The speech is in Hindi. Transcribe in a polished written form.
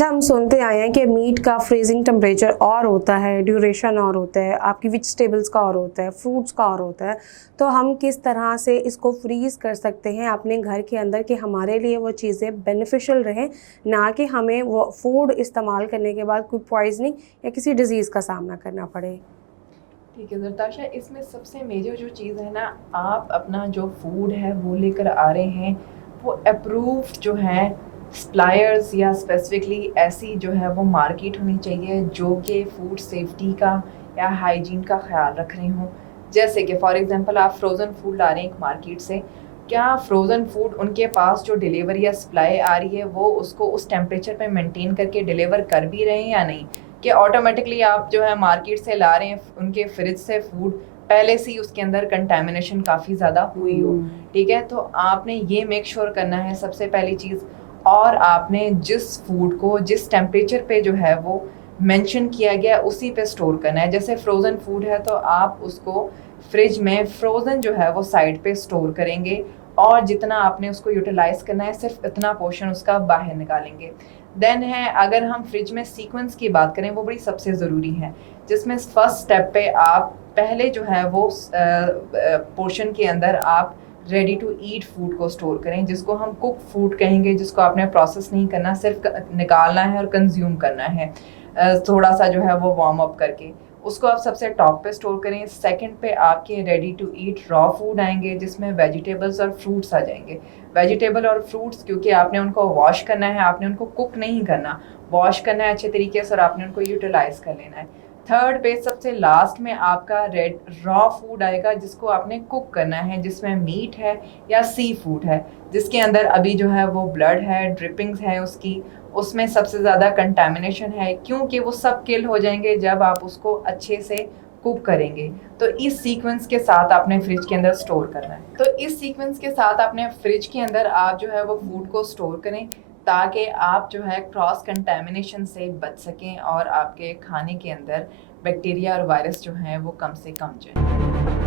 अच्छा, हम सुनते आए हैं कि मीट का फ्रीजिंग टेम्परेचर और होता है, ड्यूरेशन और होता है, आपकी वेजिटेबल्स का और होता है, फ्रूट्स का और होता है। तो हम किस तरह से इसको फ्रीज़ कर सकते हैं अपने घर के अंदर कि हमारे लिए वो चीज़ें बेनिफिशियल रहें, ना कि हमें वो फूड इस्तेमाल करने के बाद कोई पॉइजनिंग या किसी डिज़ीज़ का सामना करना पड़े। ठीक है नताशा, इसमें सबसे मेजर जो चीज़ है ना, आप अपना जो फूड है वो लेकर आ रहे हैं, वो अप्रूव्ड जो है सप्लायर्स या स्पेसिफिकली ऐसी जो है वो मार्केट होनी चाहिए जो कि फूड सेफ्टी का या हाइजीन का ख्याल रख रहे हों। जैसे कि फॉर एग्जांपल आप फ्रोज़न फूड ला रहे हैं एक मार्केट से, क्या फ्रोज़न फूड उनके पास जो डिलीवरी या सप्लाई आ रही है वो उसको उस टेम्परेचर पे मेंटेन करके डिलीवर कर भी रहे हैं या नहीं, कि ऑटोमेटिकली आप जो है मार्केट से ला रहे हैं उनके फ्रिज से फूड, पहले से ही उसके अंदर कंटेमिनेशन काफ़ी ज़्यादा हुई हो। ठीक है, तो आपने ये मेक श्योर करना है सबसे पहली चीज़। और आपने जिस फूड को जिस टेम्परेचर पे जो है वो मेंशन किया गया उसी पे स्टोर करना है। जैसे फ्रोज़न फूड है तो आप उसको फ्रिज में फ्रोज़न जो है वो साइड पे स्टोर करेंगे, और जितना आपने उसको यूटिलाइज़ करना है सिर्फ इतना पोर्शन उसका बाहर निकालेंगे। देन है, अगर हम फ्रिज में सीक्वेंस की बात करें, वो बड़ी सबसे ज़रूरी है, जिसमें फर्स्ट स्टेप पे आप पहले जो है वो पोर्शन के अंदर आप रेडी टू ईट फूड को स्टोर करें, जिसको हम कुक फूड कहेंगे, जिसको आपने प्रोसेस नहीं करना, सिर्फ निकालना है और कंज्यूम करना है थोड़ा सा जो है वो वार्म अप करके। उसको आप सबसे टॉप पे स्टोर करें। सेकंड पे आपके ready to eat raw food आएंगे, जिसमें वेजिटेबल्स और फ्रूट्स आ जाएंगे। वेजिटेबल और फ्रूट्स क्योंकि आपने उनको वॉश करना है, आपने उनको कुक नहीं करना, वॉश करना है अच्छे तरीके से और आपने उनको यूटिलाइज कर लेना है। थर्ड पे सबसे लास्ट में आपका रेड रॉ फूड आएगा, जिसको आपने कुक करना है, जिसमें मीट है या सी फूड है, जिसके अंदर अभी जो है वो ब्लड है, ड्रिपिंग्स है उसकी, उसमें सबसे ज़्यादा कंटेमिनेशन है, क्योंकि वो सब किल हो जाएंगे जब आप उसको अच्छे से कुक करेंगे। तो इस सीक्वेंस के साथ आपने फ्रिज के अंदर स्टोर करना है। तो इस सीक्वेंस के साथ आपने फ्रिज के अंदर आप जो है वो फूड को स्टोर करें, ताकि आप जो है क्रॉस कंटेमिनेशन से बच सकें और आपके खाने के अंदर बैक्टीरिया और वायरस जो हैं वो कम से कम जाएं।